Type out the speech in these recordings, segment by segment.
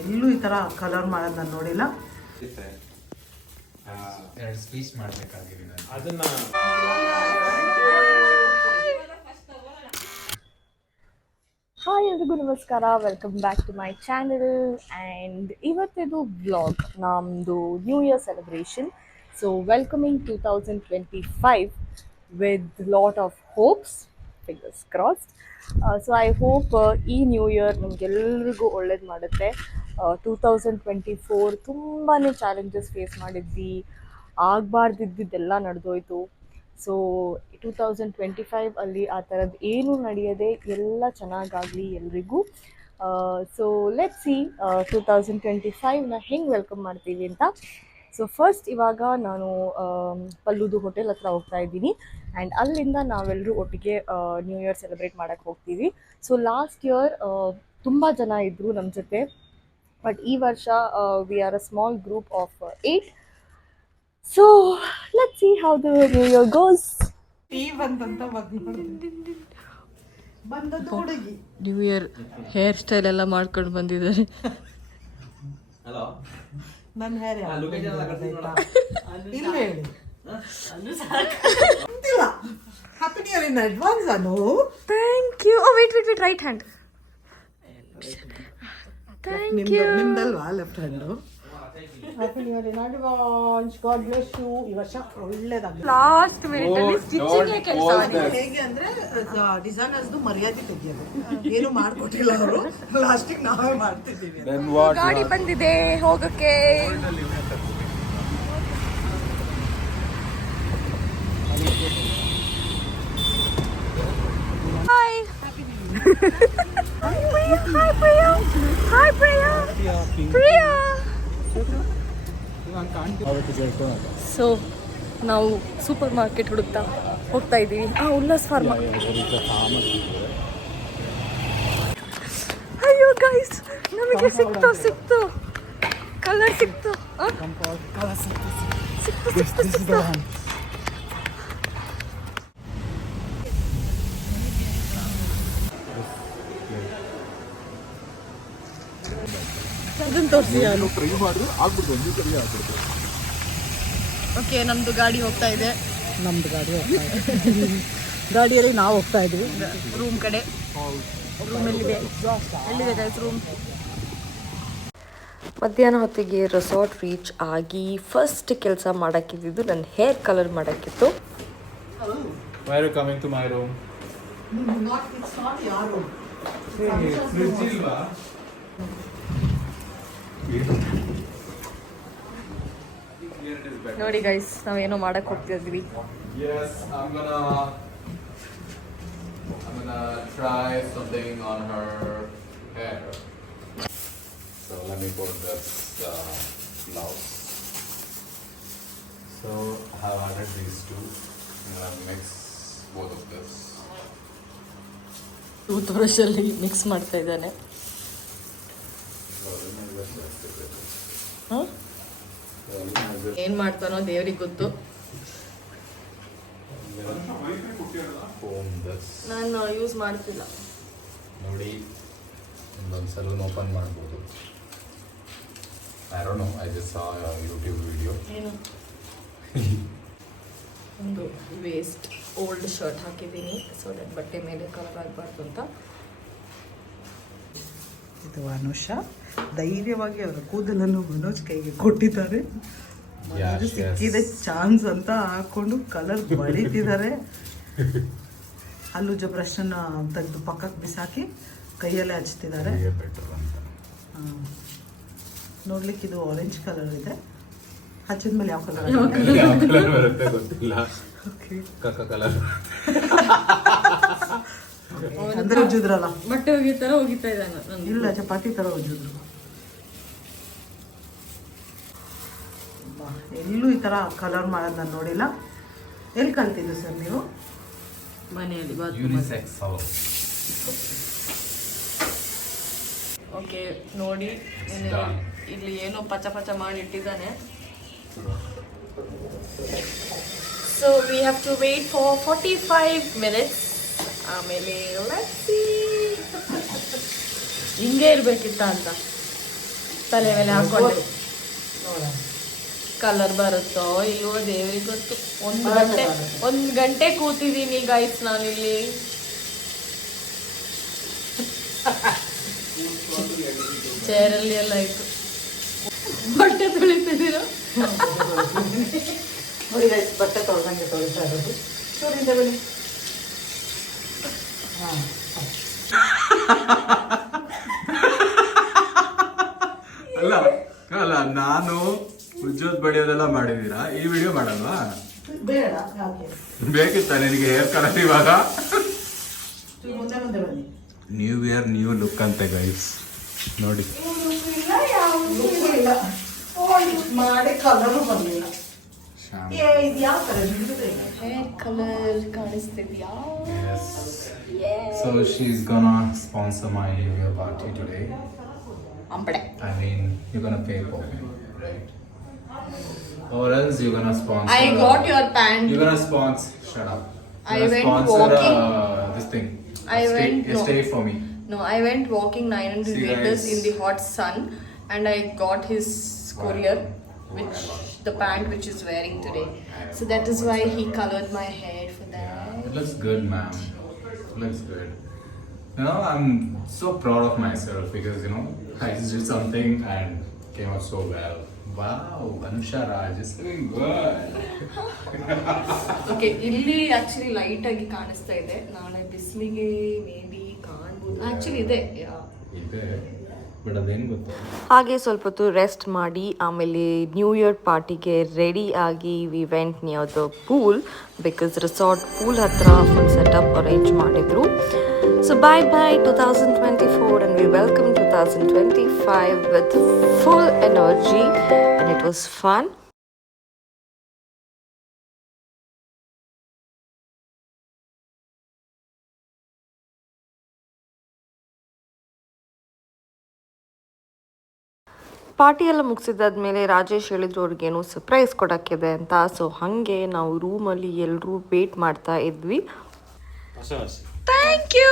ಎಲ್ಲೂ ಈ ಥರ ಕಲರ್ ಮಾಡೋದು ನಾನು ನೋಡಿಲ್ಲ. ಎರಡು ಸ್ಪೀಚ್ ಮಾಡಬೇಕಾಗಿದೆ ನಾನು ಅದನ್ನ. ಹಾಯ್ ಎಲ್ರಿಗೂ ನಮಸ್ಕಾರ, welcome back to my channel. And ಇವತ್ತಿದು ವ್ಲಾಗ್ ನಮ್ಮದು new year celebration. So welcoming 2025 with lot of hopes, fingers crossed. So I hope ಈ ನ್ಯೂ ಇಯರ್ ನಮಗೆಲ್ಲರಿಗೂ ಒಳ್ಳೇದು ಮಾಡುತ್ತೆ. 2024 ತುಂಬಾ ಚಾಲೆಂಜಸ್ ಫೇಸ್ ಮಾಡಿದ್ವಿ, ಆಗಬಾರ್ದಿದ್ದೆಲ್ಲ ನಡೆದೋಯ್ತು. ಸೊ 2025 ಅಲ್ಲಿ ಆ ಥರದ್ದು ಏನೂ ನಡೆಯದೆ ಎಲ್ಲ ಚೆನ್ನಾಗಾಗಲಿ ಎಲ್ರಿಗೂ. ಸೊ ಲೆಟ್ ಸಿ 2025ನ ಹೆಂಗೆ ವೆಲ್ಕಮ್ ಮಾಡ್ತೀವಿ ಅಂತ. ಸೊ ಫಸ್ಟ್ ಇವಾಗ ನಾನು ಪಲ್ಲುದು ಹೋಟೆಲ್ ಹತ್ರ ಹೋಗ್ತಾ ಇದ್ದೀನಿ. ಆ್ಯಂಡ್ ಅಲ್ಲಿಂದ ನಾವೆಲ್ಲರೂ ಒಟ್ಟಿಗೆ ನ್ಯೂ ಇಯರ್ ಸೆಲೆಬ್ರೇಟ್ ಮಾಡೋಕ್ಕೆ ಹೋಗ್ತೀವಿ. ಸೊ ಲಾಸ್ಟ್ ಇಯರ್ ತುಂಬ ಜನ ಇದ್ದರು ನಮ್ಮ ಜೊತೆ, ಬಟ್ ಈ ವರ್ಷ we are a small group of 8. So let's see how the new year goes. ಬಂದದ್ದು ಹುಡುಗಿ ನ್ಯೂ ಇಯರ್ ಹೇರ್ ಸ್ಟೈಲ್ ಎಲ್ಲ ಮಾಡ್ಕೊಂಡು ಬಂದಿದ್ದಾರೆ. ನನ್ನ ಹೇರ್ ಇಲ್ಲ ಹೇಳಿ happy new year in advance. Anu thank you. Wait right hand. Thank you. ನಿಮ್ದಲ್ವಾ left hand? Happy new year in advance. God bless you. ಈ ವರ್ಷ ಒಳ್ಳೇದಾಗಲಿ. ಲಾಸ್ಟ್ ಮಿನಿಟ್ ಅಲ್ಲಿ ಸ್ಟಿಚಿಂಗ್ ಕೆಲಸ ಹೇಗೆ ಅಂದ್ರೆ ಡಿಸೈನರ್ಸ್ದು ಮರ್ಯಾದೆ ತೆಗಿಯೋದು, ಏನು ಮಾಡ್ಕೊಟ್ಟಿಲ್ಲ ಅವರು, ಲಾಸ್ಟಿಗೆ ನಾವೇ ಮಾಡ್ತಿದ್ದೀವಿ. ಗಾಡಿ ಬಂದಿದೆ ಹೋಗಕ್ಕೆ. ಹಾಯ್ ಪ್ರಿಯಾ. ಸೊ ನಾವು ಸೂಪರ್ ಮಾರ್ಕೆಟ್ ಹುಡುಕ್ತಾ ಹೋಗ್ತಾ ಇದ್ದೀವಿ. ಉಲ್ಲಾಸ್ ಫಾರ್ಮಾ. ಅಯ್ಯೋ ಗೈಸ್, ನಮಗೆ ಸಿಕ್ತು ಕಲರ್ ಸಿಕ್ತು. ಅದನ್ನು ತೋರಿಸಿ. ಓಕೆ, ನಮ್ಮದು ಗಾಡಿ ಹೋಗ್ತಾ ಇದೆ. ಗಾಡಿಯಲ್ಲಿ ನಾವು ಹೋಗ್ತಾ ಇದ್ವಿ ರೂಮ್ ಕಡೆ. ರೂಮ್ ಎಲ್ಲಿದೆ ಗೈಸ್ ರೂಮ್? ಮಧ್ಯಾಹ್ನ ಹೊತ್ತಿಗೆ ರೆಸಾರ್ಟ್ ರೀಚ್ ಆಗಿ ಫಸ್ಟ್ ಕೆಲಸ ಮಾಡೋಕ್ಕಿದ್ದು ನನ್ನ ಹೇರ್ ಕಲರ್ ಮಾಡೋಕ್ಕಿತ್ತು. Why are you coming to my room? It's not your room. Fridge ilva? ನೋಡಿ ಗೈಸ್, ನಾವೇನೋ ಮಾಡಕ್ಕೆ ಹೋಗ್ತಿದ್ವಿ. Yes, I'm gonna try something on her hair. So let me put this blouse. So I have added these two. I'm gonna mix both of this. Tooth brush ಅಲ್ಲಿ mix ಮಾಡ್ತಾ ಇದ್ದಾನೆ. ಏನ್ ಮಾಡ್ತಾನೋ ದೇವ್ರಿಗೆ ಗೊತ್ತು. ನಾನು ಯೂಸ್ ಮಾಡ್ತಿಲ್ಲ ನೋಡಿ. ಒಂದು ಸಲೂನ್ ಓಪನ್ ಮಾಡ್ಬೋದು. I don't know, I just saw a YouTube video. ಏನು ಒಂದು ವೇಸ್ಟ್ ಓಲ್ಡ್ ಶರ್ಟ್ ಹಾಕಿದ್ದೀನಿ, ಸೊ ದಟ್ ಬಟ್ಟೆ ಮೇಲೆ ಕಲರ್ ಆಗಬಾರ್ದು ಅಂತ. ಇದು ಅನುಷ ಧೈರ್ಯವಾಗಿ ಅವರ ಕೂದಲನ್ನು ಮನೋಜ್ ಕೈಗೆ ಕೊಟ್ಟಿದ್ದಾರೆ. ಮನೋಜ್ ಸಿಕ್ಕಿದೆ ಚಾನ್ಸ್ ಅಂತ ಹಾಕೊಂಡು ಕಲರ್ ಬಳಿತಿದ್ದಾರೆ. ಹಲ್ಲುಜ್ಜ ಬ್ರಷನ್ನು ತೆಗೆದು ಪಕ್ಕಕ್ಕೆ ಬಿಸಾಕಿ ಕೈಯಲ್ಲೇ ಹಚ್ತಿದ್ದಾರೆ. ನೋಡ್ಲಿಕ್ಕೆ ಇದು ಆರೆಂಜ್ ಕಲರ್ ಇದೆ. ಹಚ್ಚಿದ ಮೇಲೆ ಯಾವ ಕಲರ್ ಬರುತ್ತೆ ಗೊತ್ತಿಲ್ಲ. ಕಲರ್ ಅಂದ್ರೆ ಉಜ್ಜಿದ್ರಲ್ಲ, ಬಟ್ಟೆ ಹೋಗಿತಾ ಇದ್ದಾನೆ. ಇಲ್ಲ, ಚಪಾತಿ ತರ ಉಜ್ಜಿದ್ರು. ಎಲ್ಲೂ ಈ ತರ ಕಲರ್ ಮಾಡೋದು ನಾನು ನೋಡಿಲ್ಲ. ಎಲ್ಲಿ ಕಲ್ತಿದ್ದು ಸರ್ ನೀವು? ಮನೆಯಲ್ಲಿ. ಓಕೆ ನೋಡಿ, ಇಲ್ಲಿ ಏನೋ ಪಚ ಮಾಡಿ ಇಟ್ಟಿದ್ದಾನೆ. So we have to wait for 45 minutes. ಆಮೇಲೆ ಹಿಂಗೆ ಇರ್ಬೇಕಿತ್ತ ಅಂತ ತಲೆ ಮೇಲೆ ಹಾಕೊಂಡೆ ನೋಡ ಕಲರ್ ಬರುತ್ತೋ ಇಲ್ವೋ ದೇವ್ರಿಗೆ ಗೊತ್ತು. ಒಂದು ಬರುತ್ತೆ, ಗಂಟೆ ಬರುತ್ತೆ. 1 ಗಂಟೆ ಕೂತಿದ್ದೀನಿ ಗೈಸ್ ನಾನಿಲ್ಲಿ. ಚೇರಲ್ಲಿ ಎಲ್ಲ ಆಯ್ತು. ಬಟ್ಟೆ ತೊಳಿತಿದ್ದೀರಾ? ನೋಡಿ guys, ಬಟ್ಟೆ ತೊಳ್ದಂಗೆ ತೊಳಿತಾ ಇರೋದು. ಚೂರಿಂದ ಬನ್ನಿ. ಹಾಂ ಅಲ್ಲ ಅಲ್ಲ ನಾನು ಉಜ್ಜೋದ್ ಬಡಿಯೋದೆಲ್ಲ ಮಾಡಿದೀರಾ, ಈ ವಿಡಿಯೋ ಮಾಡಲ್ವಾ? ಬೇಡ ಯಾಕೆ ಬೇಕಿತ್ತ ನಿನಗೆ ಹೇರ್ ಕಲರ್ ಇವಾಗ? ಚೂರು ಮುಂದೆ ಮುಂದೆ ಬನ್ನಿ. ನ್ಯೂ ಇಯರ್ ನ್ಯೂ ಲುಕ್ ಅಂತೆ ಗೈಸ್, ನೋಡಿ. ಲುಕ್ಕು ಇಲ್ಲ. ಓ, ಇಷ್ಟ್ ಮಾಡಿ ಕಲರು ಬಂದಿಲ್ಲ. ಏ ಇದು ಯಾವ ಥರ ನಿಮ್ದು ಈಗ? ಹೇರ್ ಕಲರ್ ಕಾಣಿಸ್ತಿದ್ಯಾ? So she's gonna sponsor my New Year party today. ಅಂಬಡೆ. I mean, you're gonna pay for me, right? Or else you're gonna sponsor. I got your pant. You're gonna sponsor. Shut up. I You're gonna went sponsor, walking. This thing. I went- no. Stay for me. No, I went walking 900 See, meters guys. in the hot sun, and I got his courier, which the pant which is wearing today. So that is why he colored my hair for that. It looks good, ma'am. It looks good. You know, I'm so proud of myself because, you know, I just did something and came out so well. Wow, Anusha Raj is doing good. Okay, ಇಲ್ಲಿ actually light ಆಗಿ ಕಾಣಿಸ್ತಾ ಇದೆ. ನಾಳೆ ಬಿಸಿಲಿಗೆ may be ಕಾಣ್ಬೋದು. Actually ಇದೆ. ಇದೆ, but ಅದೇನು ಗೊತ್ತಾ? ಹಾಗೆ ಸ್ವಲ್ಪ ಹೊತ್ತು ರೆಸ್ಟ್ ಮಾಡಿ ಆಮೇಲೆ ನ್ಯೂ ಇಯರ್ ಪಾರ್ಟಿಗೆ ರೆಡಿ ಆಗಿ we went near the pool because resort pool ಹತ್ರ ಫುಲ್ ಸೆಟಪ್ ಅರೇಂಜ್ ಮಾಡಿದ್ರು. So bye bye 2024 and we welcome 2025 with full energy and it was fun. Party ಎಲ್ಲ ಮುಗಿಸಿದಾದ್ಮೇಲೆ ರಾಜೇಶ್ ಹೇಳಿದ್ರು ಅವ್ರಿಗೇನು ಸರ್ಪ್ರೈಸ್ ಕೊಡೋಕ್ಕಿದೆ ಅಂತ. ಸೊ ಹಾಗೆ ನಾವು ರೂಮಲ್ಲಿ ಎಲ್ಲರೂ ವೇಟ್ ಮಾಡ್ತಾ ಇದ್ವಿ. Thank you.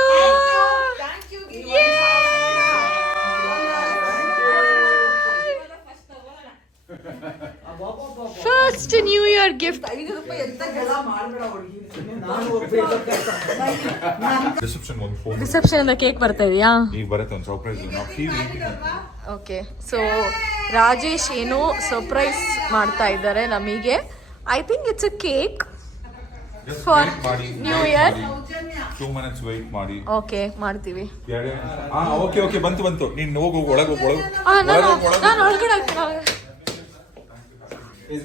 First new year gift. 5 ರೂಪಾಯಿ ಎಂತ ಕೆಳ ಮಾಡ್ಬೇಡ ಹುಡುಗಿ. ನಾನು ಒಪ್ಪಿಟ್ಟು ರಿಸೆಪ್ಷನ್ ಒಂದು ಫೋನ್ ರಿಸೆಪ್ಷನ್ ಇಂದ ಕೇಕ್ ಬರ್ತಾ ಇದೆಯಾ? ಈಗ ಬರುತ್ತೆ ಒಂದು ಸರ್ಪ್ರೈಸ್. ನಾವು ಓಕೆ, ಸೊ ರಾಜೇಶ್ ಏನೋ ಸರ್ಪ್ರೈಸ್ ಮಾಡ್ತಾ ಇದ್ದಾರೆ ನಮಗೆ. I think it's a cake for new year. 2 minutes wait ಮಾಡಿ. ಓಕೆ, ಮಾಡ್ತೀವಿ. ಓಕೆ ಓಕೆ, ಬಂತು. ನೀನು ಹೋಗು, ಒಳಗೆ ನಾನು ಒಳಗಡೆ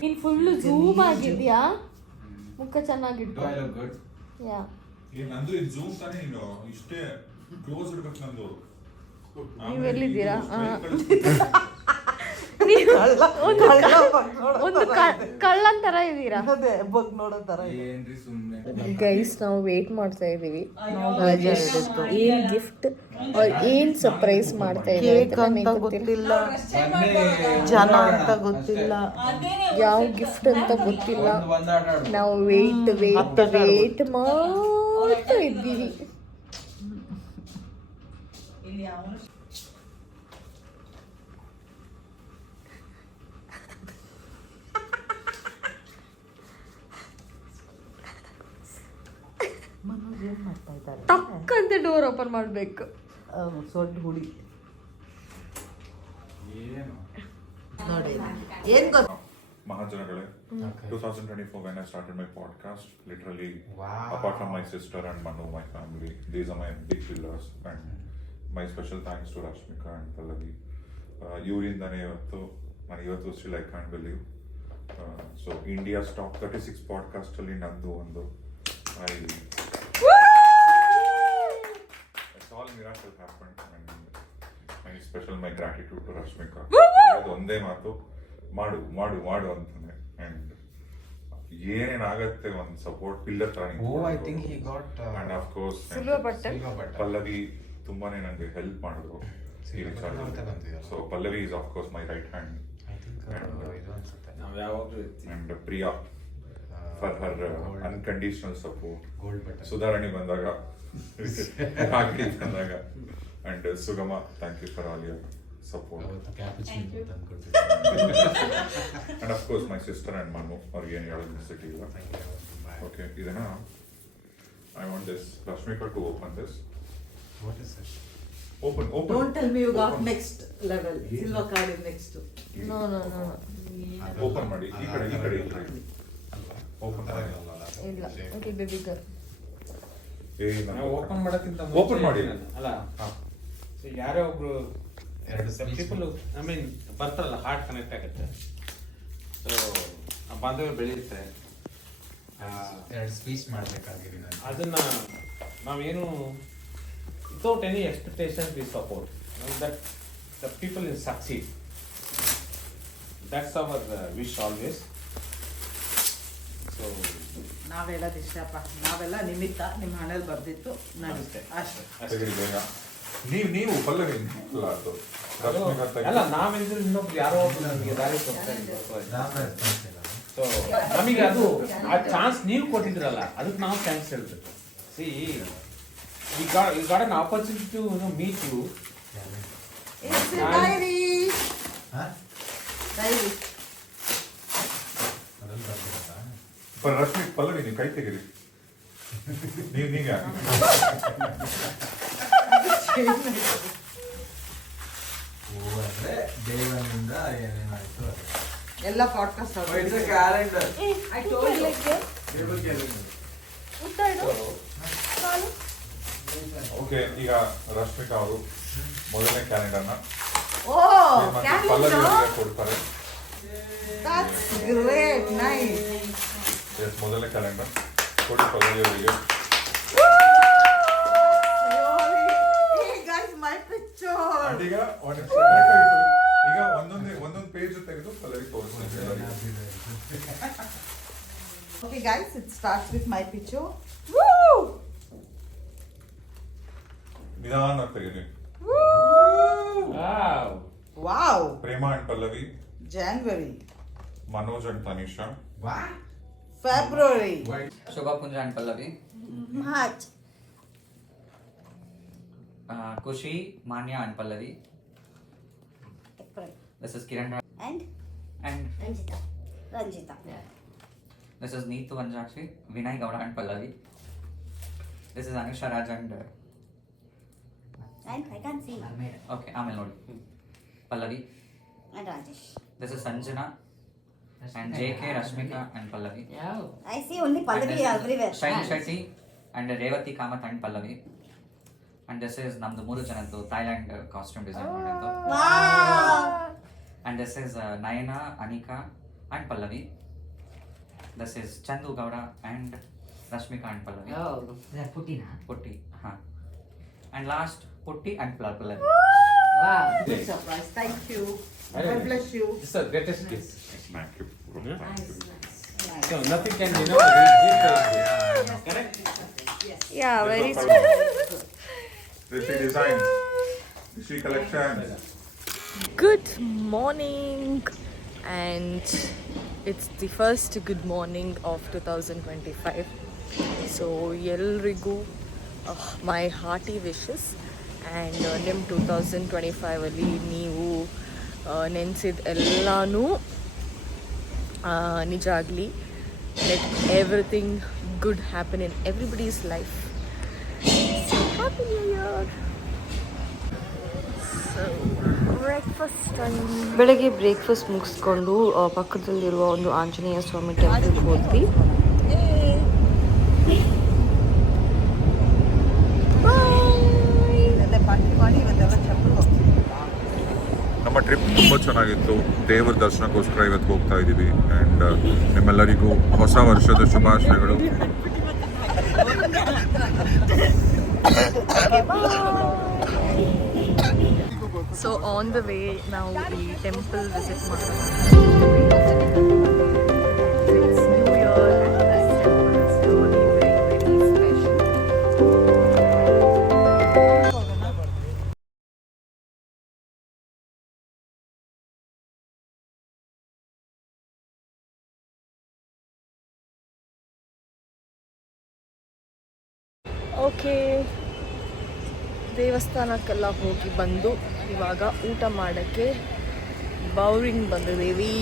ನೀನ್ ಫುಲ್ ಝೂಮ್ ಆಗಿದ್ಯಾ, ಮುಖ ಚೆನ್ನಾಗಿತ್ತು. Do I look good? ಯಾ, ನಂದು ಇದು ಝೂಮ್ ತಾನೇ, ನೀನು ಇಷ್ಟೇ ಕ್ಲೋಸ್ ಇಡ್ಬೇಕು ನಂದು. ನೀವೆಲ್ಲಿದ್ದೀರಾ? ಒಂದು ಕಳ್ಳನ್ ತರ ಇದ್ದೀರಾ. ಅದೇ ಬಗ್ ನೋಡೋ ಥರ ಇದೆ. ಏನ್ರಿ ಸುಮ್ಮನೆ ಗೈಸ್, ನಾವು ವೇಟ್ ಮಾಡ್ತಾ ಇದೀವಿ. ಏನ್ ಗಿಫ್ಟ್ ಏನ್ ಸರ್ಪ್ರೈಸ್ ಮಾಡ್ತಾ ಕೇಕ್ ಅಂತ ಗೊತ್ತಿಲ್ಲ, ಜನ ಅಂತ ಗೊತ್ತಿಲ್ಲ, ಯಾವ ಗಿಫ್ಟ್ ಅಂತ ಗೊತ್ತಿಲ್ಲ. ನಾವು ವೇಟ್ ಮಾಡ್ತಾ ಇದ್ದೀವಿ. ಮನೋಜ್ ಏನ್ ಮಾಡ್ತಾ ಇದ್ದಾರೆ? ಟಕ್ಕಂತ ಡೋರ್ ಓಪನ್ ಮಾಡ್ಬೇಕು. ಸೊಡ್ಡ ಹುಡಿ ಏನು ನೋಡಿ ಏನ್ ಗೊತ್ತ ಮಹಾಜನಗಳೇ, 2024 when I started my podcast, literally, Wow. apart from my sister and Manu, my family, these are my big pillars, and my special thanks to Rashmika and Pallavi. ಇವರಿಂದನೇ ನಾನು ಇವತ್ತು still I can believe. So India's top 36 podcast ಅಲ್ಲಿ ನಂದು ಒಂದು. It's all miracle happened, and my special my gratitude to Rashmika. ಒಂದೇ ಮಾತು, ಮಾಡು ಮಾಡು ಮಾಡು ಅಂತಾನೆ. ಅಂಡ್ ಏನೇನಾಗತ್ತೆ ಒಂದು ಸಪೋರ್ಟ್ ಪಿಲ್ಲರ್ ತರ. I think he got and of course silver button. Pallavi ತುಂಬಾನೇ ನನಗೆ ಹೆಲ್ಪ್ ಮಾಡಿದ್ರು ಈ ವಿಚಾರದಲ್ಲಿ. So Pallavi is of course my right hand. I think ಇದು ಅನ್ಸುತ್ತೆ ನಾವು ಯಾವಾಗಲೂ ಇರ್ತೀವಿ. And Priya for her unconditional support. Gold button ಸುಧಾರಣೆ ಬಂದಾಗ ಅಂಡ್ ಸುಗಮ, thank you for all your support. ಅವತ್ತು cappuccino ತಂದ್ಕೊಡ್ತೀನಿ. And of course my sister and Manu ಅವ್ರಿಗೆ ಏನು ಹೇಳೋದು ಸಿಟಿ ಇಲ್ಲ. Okay, ಇದನ್ನ I want this Rashmika to open this. What is it? Open. Don't tell me you got Open. next level. Silver card is next. No. Open ಮಾಡಿ ಈ ಕಡೆ Open ಮಾಡಿ. ಇಲ್ಲ ಓಕೆ ಬೇಬಿ ಗರ್ಲ್. ನಾವು open ಮಾಡೋಕ್ಕಿಂತ Open ಮಾಡಿ. ಅಲ್ಲ ಹಾ. ಸೊ ಯಾರೋ ಒಬ್ರು ಎರಡು ಪೀಪಲ್ ಐ ಮೀನ್ ಬರ್ತಾರಲ್ಲ ಹಾರ್ಟ್ ಕನೆಕ್ಟ್ ಆಗುತ್ತೆ. ಸೊ ಆ ಬಾಂಧವ್ಯ ಬೆಳೆಯುತ್ತೆ. ಎರಡು ಸ್ಪೀಚ್ ಮಾಡಬೇಕಾಗಿದೆ ನಾನು. ಅದನ್ನ ನಾವೇನು without any expectation we support that the people in succeed. That's our wish always. So ನಾವ್ ಹೇಳೋದು ಇಷ್ಟಪ್ಪ, ನಾವೆಲ್ಲ ನಿಮಿತ್ತ ನಿಮ್ಮ ಹಣೆಯಲ್ಲಿ ಬರ್ದಿತ್ತು ನಡಿತೆ ಅಷ್ಟೇ. ತೆಗೀರಿ ಬೇಗ. ನೀವು ಪಲ್ಲವಿ ಅಲ್ಲ ಅದು. ರಶ್ಮಿಕಾ ತೆಗೀರಿ. ಅಲ್ಲ ನಾವೆಂದ್ರೆ ಇನ್ನೊಬ್ರು ಯಾರೋ ಒಬ್ರು ನಮಗೆ ದಾರಿ ತೋರಿಸ್ತಾ ಇದ್ರು. ಸೊ ನಮಗೆ ಅದು ಆ ಚಾನ್ಸ್ ನೀವು ಕೊಟ್ಟಿದ್ರಲ್ಲ ಅದಕ್ಕೆ ನಾವು ಥ್ಯಾಂಕ್ಸ್ ಹೇಳ್ಬೇಕು. See we got an opportunity to meet you. It's a diary. Diary. ಅದನ್ನು ಬರ್ತಿರತ್ತಾ? ರಶ್ಮಿಕ್ ಪಲ್ಲವಿ ನೀವು ಕೈ ತೆಗೀರಿ. ನೀವೇ ಓ ಅಂದ್ರೆ ದೇವನಿಂದ ಏನೇನಾಯ್ತು ಅದು. ಎಲ್ಲ podcast calendar. I told you. ಉದ್ದ ಇಡು ಕಾಲು. ಓಕೆ, ಈಗ ರಶ್ಮಿಕಾ ಅವರು ಮೊದಲನೇ ಕ್ಯಾಲೆಂಡರ್ನ Oh, ಪಲ್ಲವಿ calendar. ಅವರಿಗೆ ಕೊಡ್ತಾರೆ. That's great. Nice. ಎಸ್, ಮೊದಲನೇ ಕ್ಯಾಲೆಂಡರ್ ಕೊಡಿ ಪಲ್ಲವಿ ಅವರಿಗೆ. Hey guys, my picture. And ಈಗ ಈಗ ಒಂದೊಂದು ಪೇಜ್ ತೆಗೆದು ಪಲ್ಲವಿ ತೋರಿಸ್ತೀನಿ. Okay guys, it starts with my picture. Woo! ನಿಧಾನ ತೆಗೀರಿ. Wow. Wow. Prema and Pallavi, January. Manoj and Tanisha, ವಾ February. Shubha Punja and Pallavi. March. Kushi, Manya and Pallavi. April. This is Kiran And and Ranjita. this is Neetu Anjakshi, Vinay Gowda and Pallavi. This is Anusha Raj and And I can't see. okay, Amel Nodi. Pallavi. And Rajesh. This is Sanjana and JK, Rashmika and Pallavi. I see only And Pallavi this is everywhere. Shain Shetty and Revati Kamath and Pallavi. And this is Namdu Muru Janantu Thailand costume design ಮಾಡಿದ್ದು. Wow. And this is Nayana, Anika and Pallavi. This is Chandu Gowda and Rashmika and Pallavi. Putti. And last Putti and Pallavi. Good surprise. Thank you. God bless you. This is the greatest gift. Thank you. So nothing can correct. Yeah, very Rishi design, Rishi collection. Good morning, and it's the first good morning of 2025. So ಎಲ್ರಿಗೂ my hearty wishes, and ನಿಮ್ಮ 2025 ಅಲ್ಲಿ ನೀವು ನೆನೆಸಿದ ಎಲ್ಲನೂ ನಿಜ ಆಗಲಿ. Let everything good happen in everybody's life. So happy new year. ಬೆಳಗ್ಗೆ breakfast ಮುಗಿಸ್ಕೊಂಡು ಪಕ್ಕದಲ್ಲಿರುವ ಒಂದು ಆಂಜನೇಯ ಸ್ವಾಮಿ ಟೆಂಪಲ್ಗೆ ಹೋದ್ವಿ. ನಮ್ಮ ಟ್ರಿಪ್ ತುಂಬ ಚೆನ್ನಾಗಿತ್ತು. ದೇವರ ದರ್ಶನಕ್ಕೋಸ್ಕರ ಇವತ್ತು ಹೋಗ್ತಾ ಇದ್ದೀವಿ. ಆ್ಯಂಡ್ ನಿಮ್ಮೆಲ್ಲರಿಗೂ ಹೊಸ ವರ್ಷದ ಶುಭಾಶಯಗಳು. ಸೊ ಆನ್ ದ ವೇ ನಾವು ಈ ಟೆಂಪಲ್ ವಿಸಿಟ್ ಮಾಡೋಣ. It's New Year and this temple is really very, very special. Okay, ದೇವಸ್ಥಾನಕ್ಕೆಲ್ಲ ಹೋಗಿ ಬಂದು ಇವಾಗ ಊಟ ಮಾಡೋಕ್ಕೆ ಬೌರಿಂಗ್ ಬಂದಿದ್ದೀವಿ.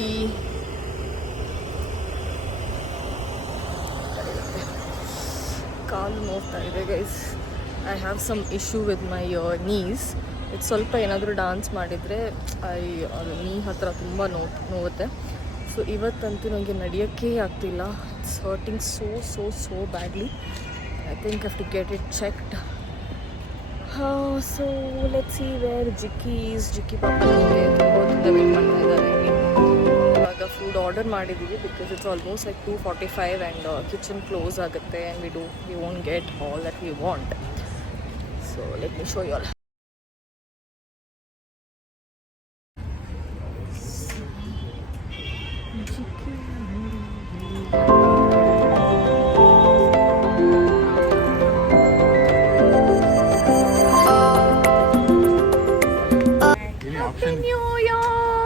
ಕಾಲು ನೋಡ್ತಾ ಇದೆ guys. I have some issue with my knees. ಇದು ಸ್ವಲ್ಪ ಏನಾದರೂ ಡಾನ್ಸ್ ಮಾಡಿದರೆ ಅದು ನೀ ಹತ್ರ ತುಂಬ ನೋವುತ್ತೆ. ಸೊ ಇವತ್ತಂತೂ ನನಗೆ ನಡೆಯೋಕ್ಕೇ ಆಗ್ತಿಲ್ಲ. It's hurting so badly. I think have to get it checked. So let's see where ಜಿಕ್ಕಿ ಪಾಪನಿಗೆ ತುಂಬ ವೇಟ್ ಮಾಡ್ತಾ ಇದ್ದಾರೆ. ಇವಾಗ ಫುಡ್ ಆರ್ಡರ್ ಮಾಡಿದ್ದೀವಿ because it's almost like 2:45 and kitchen close ಆಗುತ್ತೆ and we won't get all that we want. So let me show you all.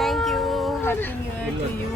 Thank you. Happy New Year to you.